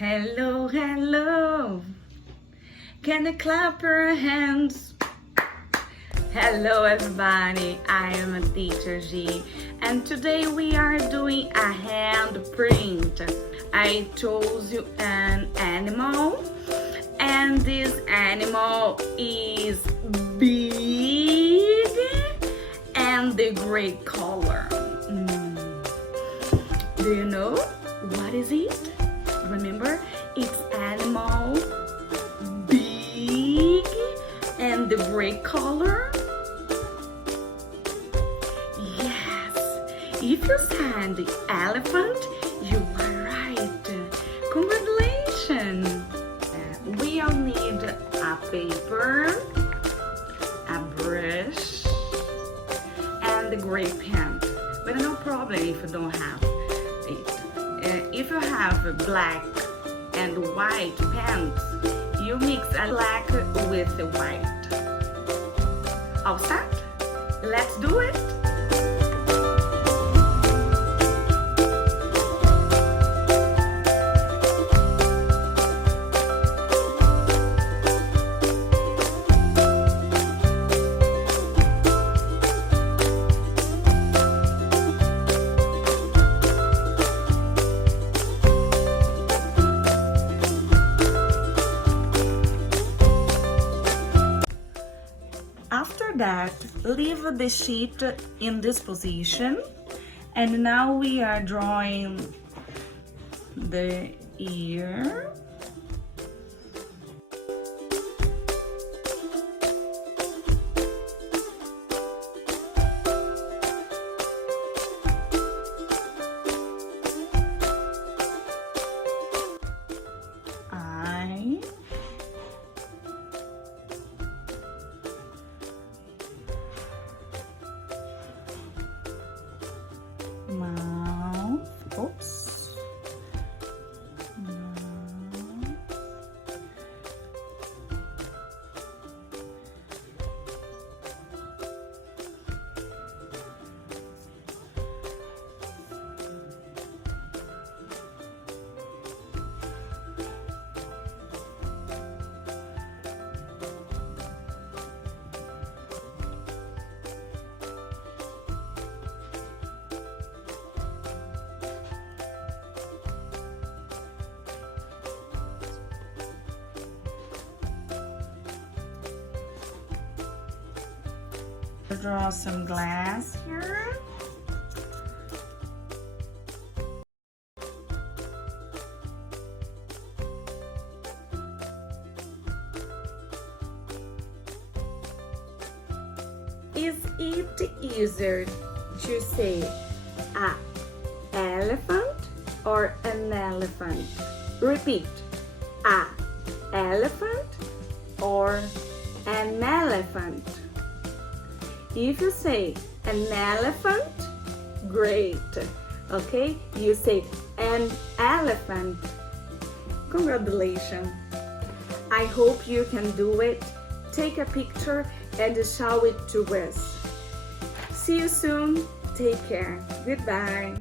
Hello, hello. Can you clap your hands? Hello everybody, I am Teacher G and today we are doing a hand print. I chose you an animal and this animal is big and the gray color. Do you know what is it? Remember, it's animal big and the gray color. Yes, if you said the elephant, you are right. Congratulations. We'll need a paper, a brush, and the gray pen. But no problem if you don't have it. If you have black and white pens, you mix a black with the white. All set? Let's do it! After that, leave the sheet in this position, and now we are drawing the ear. Mouth, oops, mouth, draw some glass here. Is it easier to say a elephant or an elephant? Repeat, a elephant or an elephant? If you say an elephant, great. Okay, you say an elephant. Congratulations. I hope you can do it. Take a picture and show it to us. See you soon. Take care. Goodbye.